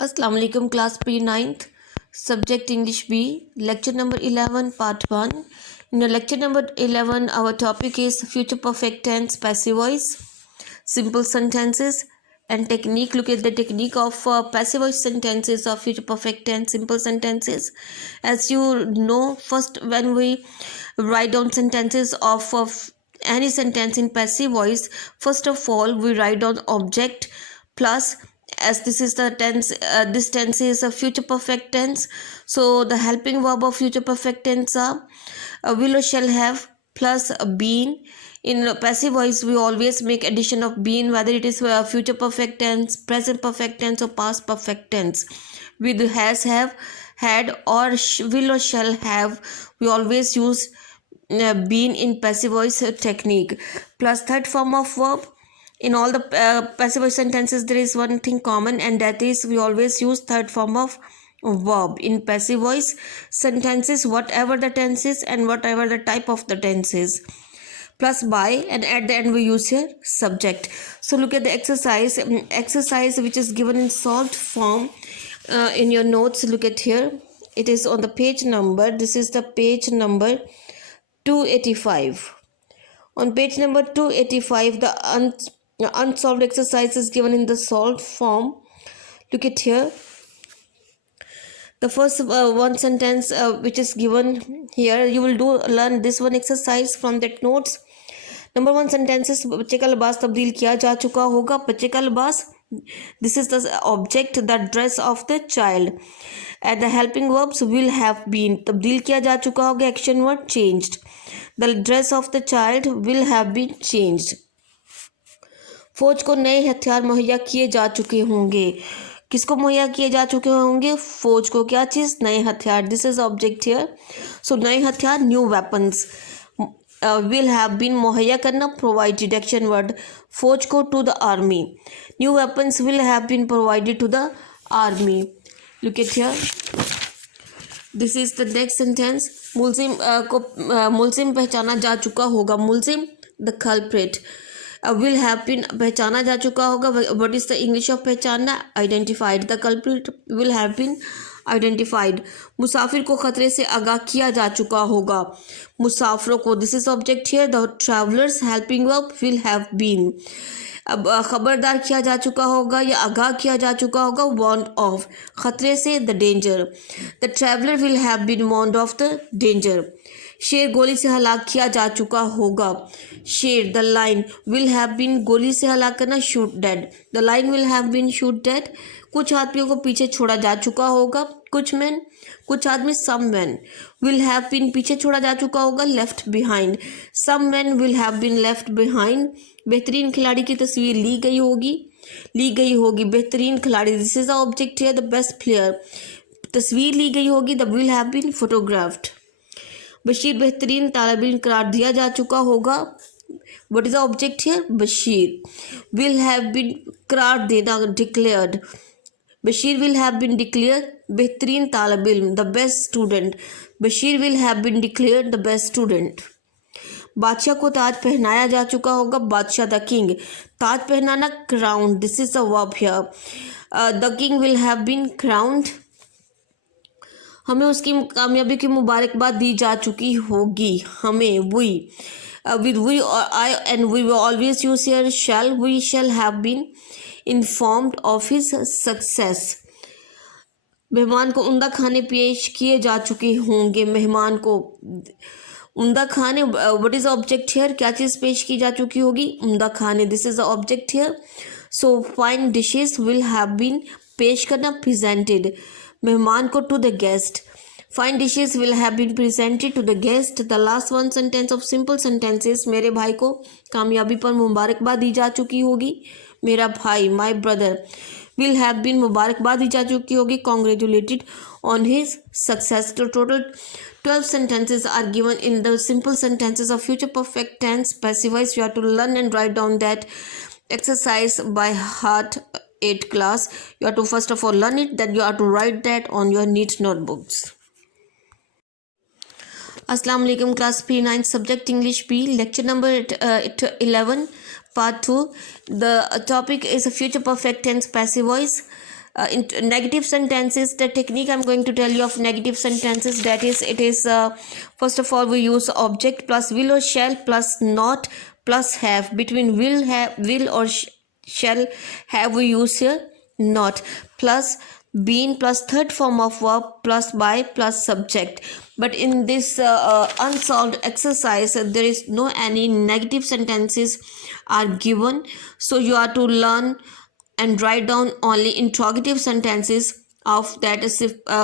Assalamu alaikum class P ninth subject English B lecture number 11 part 1. In the lecture number 11 our topic is future perfect tense, passive voice, simple sentences and technique. Look at the technique of passive voice sentences of future perfect tense, simple sentences. As you know, first when we write down sentences of any sentence in passive voice, first of all we write down object plus, as this is the tense, this tense is a future perfect tense, so the helping verb of future perfect tense are will or shall have plus been. In passive voice we always make addition of been, whether it is future perfect tense, present perfect tense or past perfect tense. With has, have, had or will or shall have, we always use been in passive voice technique. Plus third form of verb. In all the passive voice sentences there is one thing common, and that is we always use third form of verb in passive voice sentences, whatever the tense is and whatever the type of the tense is, plus by, and at the end we use here subject. So look at the exercise which is given in solved form in your notes. Look at here, it is on the page number, this is the page number 285. On page number 285, the unsolved exercise is given in the solved form. Look at here. The first one sentence which is given here, you will learn this one exercise from that notes. Number one sentences, बच्चे का लिबास तब्दील किया जा चुका होगा. बच्चे का लिबास, this is the object, the dress of the child. And the helping verbs will have been. तब्दील किया जा चुका होगा, action word changed. The dress of the child will have been changed. फौज को नए हथियार मुहैया किए जा चुके होंगे. किसको मुहैया किए जा चुके होंगे? फौज को. क्या चीज़? नए हथियार. This is object here. So नए हथियार, new weapons. Will have been, मुहैया करना, प्रोवाइडेड, एक्शन वर्ड. फौज को to the army. New weapons will have been provided to the army. Look at here. This is the next sentence. मुलजिम को मुलजिम पहचाना जा चुका होगा. मुलजिम, the culprit. Will have been, पहचाना जा चुका होगा. What is the English of पहचानना? Identified. The culprit will have been identified. मुसाफिर को खतरे से आगाह किया जा चुका होगा. मुसाफिरों को, this is object here. The travellers helping verb will have been. अब खबरदार किया जा चुका होगा या आगाह किया जा चुका होगा. वार्न ऑफ, खतरे से, the danger. The traveller will have been warned of the danger. शेर गोली से हलाक किया जा चुका होगा. शेर, the lion will have been, गोली से हलाक करना, shoot dead. The lion will have been shoot dead. कुछ आदमियों को पीछे छोड़ा जा चुका होगा. कुछ मैन, कुछ आदमी, some man. Will have been, पीछे छोड़ा जा चुका होगा, left behind. Some man will have been left behind. बेहतरीन खिलाड़ी की तस्वीर ली गई होगी. बेहतरीन खिलाड़ी, this is the object here. The best player, तस्वीर ली गई होगी. The will have been photographed. Bashir, बेहतरीन तालिब इल्म करार दिया जा चुका होगा. What is the object here? Bashir. Will have been, करार देना, declared. Bashir will have been declare, बेहतरीन तालिब इल्म, the best student. Bashir will have been declared the best student. बादशाह को ताज पहनाया जा चुका होगा. बादशाह, द किंग. ताज पहनाना, crown. This is the verb here. The king will have been crowned. हमें उसकी कामयाबी की मुबारकबाद दी जा चुकी होगी. हमें, वी. विद वी और I and we will always use here shall. We shall have been informed of his success. मेहमान को उम्दा खाने पेश किए जा चुके होंगे. मेहमान को उम्दा खाने, व्हाट इज ऑब्जेक्ट हियर? क्या चीज़ पेश की जा चुकी होगी? उम्दा खाने. This is the object here. So fine dishes will have been, पेश करना, प्रेजेंटेड. मेहमान को, to the guest. Fine dishes will have been presented to the guest. The last one sentence of simple sentences. मेरे भाई को कामयाबी पर मुबारकबाद दी जा चुकी होगी. मेरा भाई, my brother, will have been, मुबारकबाद दी जा चुकी होगी, कॉन्ग्रेचुलेटेड ऑन हिज सक्सेस. तो total 12 sentences are given in the simple sentences of future perfect tense, passive voice. You have to learn and write down that exercise by heart. 8 class, you have to first of all learn it, then you have to write that on your neat notebooks. Assalamu alaikum class P9 subject English B lecture number 11 part 2. The topic is a future perfect tense, passive voice. in negative sentences, the technique I'm going to tell you of negative sentences, that is, it is first of all we use object plus will or shall plus not plus have. Between will or shall have, we use here not, plus been plus third form of verb plus by plus subject. But in this unsolved exercise, there is no any negative sentences are given, so you are to learn and write down only interrogative sentences of that is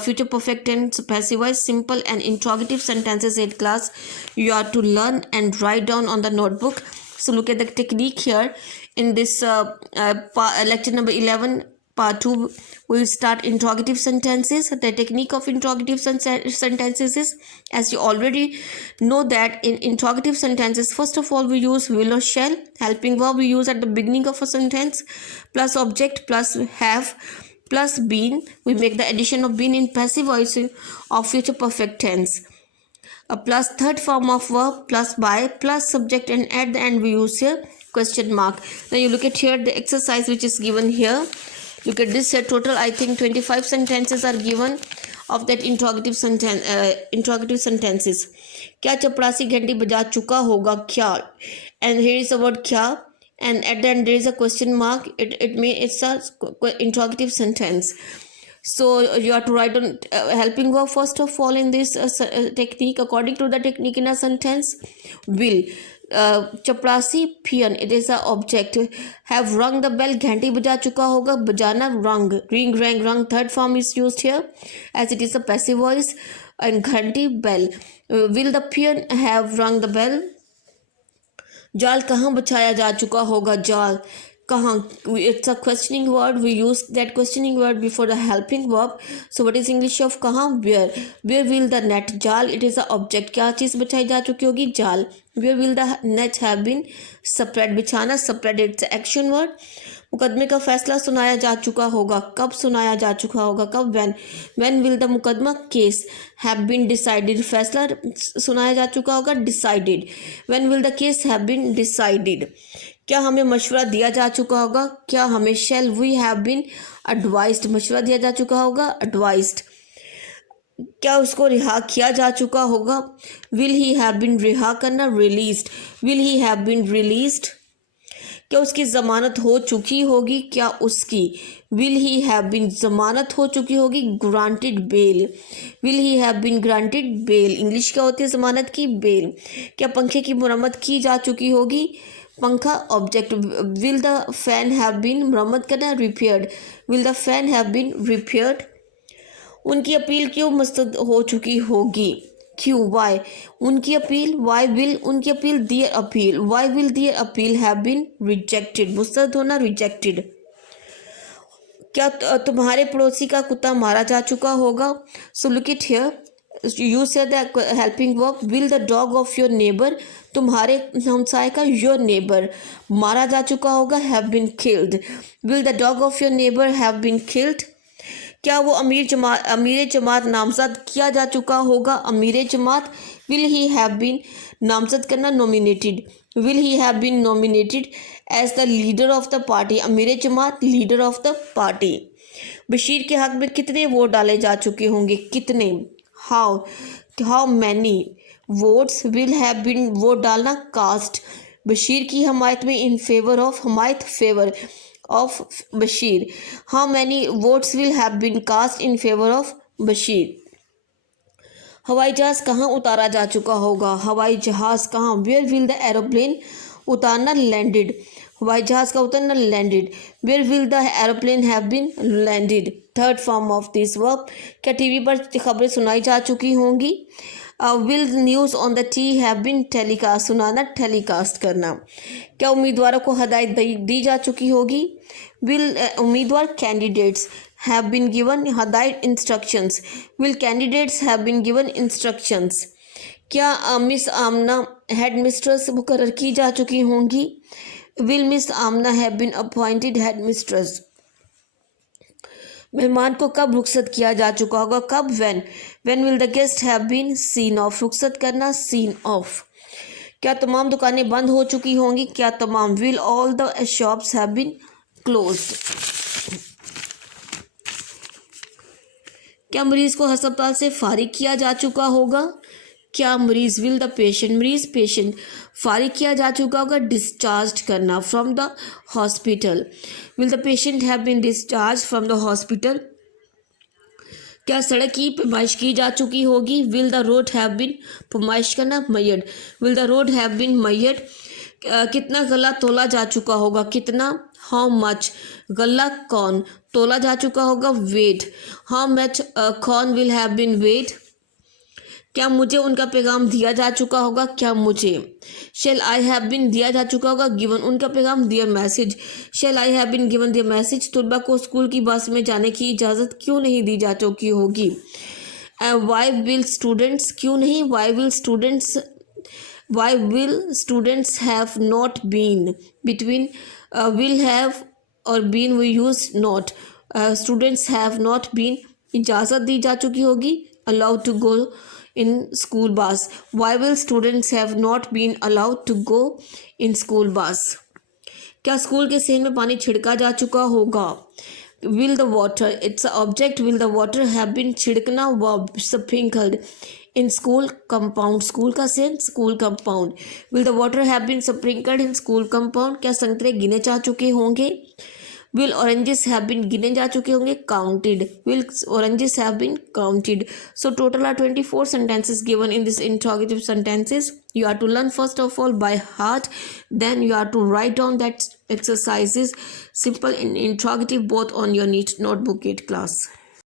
future perfect tense, passive voice, simple and interrogative sentences in class. You are to learn and write down on the notebook. So look at the technique here. In this lecture number 11 part 2, we will start interrogative sentences. The technique of interrogative sentences is, as you already know, that in interrogative sentences, first of all we use will or shall. Helping verb we use at the beginning of a sentence, plus object plus have plus been. We make the addition of been in passive voice of future perfect tense. A plus third form of verb plus by plus subject, and at the end we use here question mark. Now you look at here the exercise which is given here. Look at this here. Total I think 25 sentences are given of that interrogative sentences. क्या चपरासी घंटी बजा चुका होगा क्या? And here is the word क्या, and at the end there is a question mark. It's a interrogative sentence. So you have to write on helping verb first of all in this technique. According to the technique, in a sentence, will चपरासी पियन, it is a object. Have rung the bell, घंटी बजा चुका होगा, बजाना rung, ring rang rung, third form is used here as it is a passive voice, and घंटी bell. Will the pian have rung the bell? जाल कहाँ बछाया जा चुका होगा, जाल कहाँ. It's a questioning word. We use that questioning word before the helping verb. So what is English of कहाँ? Where will the net, जाल it is a object. क्या चीज़ बछाई जा चुकी होगी, जाल. Where will the net have been spread, बिछाना spread, it's action word. मुकदमे का फैसला सुनाया जा चुका होगा, कब सुनाया जा चुका होगा, कब. when will the मुकदमा केस have been decided, फैसला सुनाया जा चुका होगा, decided. when will the case have been decided. क्या हमें मशवरा दिया जा चुका होगा, क्या हमें shall we have been advised, मशवरा दिया जा चुका होगा, advised. क्या उसको रिहा किया जा चुका होगा, will he have been रिहा करना, released. will he have been released. क्या उसकी ज़मानत हो चुकी होगी, क्या उसकी, will he have been ज़मानत हो चुकी होगी, granted bail. will he have been granted bail. English क्या होती है ज़मानत की, bail. क्या पंखे की मरम्मत की जा चुकी होगी, पंखा object. will the fan have been मरम्मत करना, repaired. will the fan have been repaired. उनकी अपील क्यों मुस्तरद हो चुकी होगी, क्यों, वाई. उनकी अपील, वाई विल उनकी appeal, their appeal, why will their appeal have been rejected, मुस्तरद होना, रिजेक्टेड. क्या तुम्हारे पड़ोसी का कुत्ता मारा जा चुका होगा. So look it here, you say the helping verb. Will the dog of your neighbour, तुम्हारे हमसाय का, योर नेबर, मारा जा चुका होगा, have been killed. Will the dog of your neighbour have been killed. क्या वो अमीर जमात नामजद किया जा चुका होगा, अमीर जमात. विल ही हैव बीन नामजद करना, nominated. Will he have been nominated as the leader of the party, अमीर जमात, leader of the party. Bashir के हक में कितने वोट डाले जा चुके होंगे, कितने. How many votes will have been, vote डालना, कास्ट. बशीर की हमायत में, इन फेवर ऑफ, हमायत favour of Bashir. How many votes will have been cast in favor of Bashir. हवाई जहाज कहाँ उतारा जा चुका होगा, हवाई जहाज कहाँ. Where will the aeroplane उतारना, landed. हवाई जहाज का उतरना, landed. Where will the aeroplane have been landed. Third form of this verb. क्या टीवी पर खबरें सुनाई जा चुकी होंगी. Will news on the T have been telecast, सुनाना, टेलीकास्ट करना. क्या उम्मीदवारों को हदायत दी जा चुकी होगी. विल उम्मीदवार, कैंडिडेट्स, हैव बीन गिवन हदायत, instructions. Will candidates have been given instructions. क्या मिस आमना हेड मिस्ट्रेस मुकर्रर की जा चुकी होंगी. Will miss Amna have been appointed headmistress. मेहमान को कब रुखसत किया जा चुका होगा, कब. when will the guest have been seen off, रुखसत करना, seen off. क्या तमाम दुकानें बंद हो चुकी होंगी, क्या तमाम. will all the shops have been closed. क्या मरीज को अस्पताल से फारिग किया जा चुका होगा? क्या मरीज विल द पेशेंट, मरीज पेशेंट फारिग किया जा चुका होगा, डिस्चार्ज करना from the hospital. Will the patient have been discharge from the hospital. क्या सड़क की पैमाइश की जा चुकी होगी? Will the road have been, पैमाइश करना measured, will the road have been measured. कितना गला तोला जा चुका होगा? कितना, हाउ मच, गला कौन, तोला जा चुका होगा, वेट, हाउ मच कौन विल हैव बीन वेट। क्या मुझे उनका पैगाम दिया जा चुका होगा? क्या मुझे, शेल आई हैव बीन दिया जा चुका होगा, गिवन उनका पैगाम, their message, shall I have been given their message. तुलबा को स्कूल की बस में जाने की इजाज़त क्यों नहीं दी जा चुकी होगी? वाई विल स्टूडेंट्स, क्यों नहीं, why will students, why will students have not been, between will have और been we use not, students have not been, इजाज़त दी जा चुकी होगी, allowed to go in school bus. Why will students have not been allowed to go in school bus? क्या school के सेन में पानी छिड़का जा चुका होगा? Will the water, it's a object, will the water have been, छिड़कना verb, sprinkled in school compound, school का सेन school compound. Will the water have been sprinkled in school compound? क्या संतरे गिने जा चुके होंगे? Will oranges have been, गिने जा चुके होंगे, counted. Will oranges have been counted. So total are 24 sentences given in this interrogative sentences. You are to learn first of all by heart. Then you are to write down that exercises, simple and interrogative, both on your neat notebook 8 class.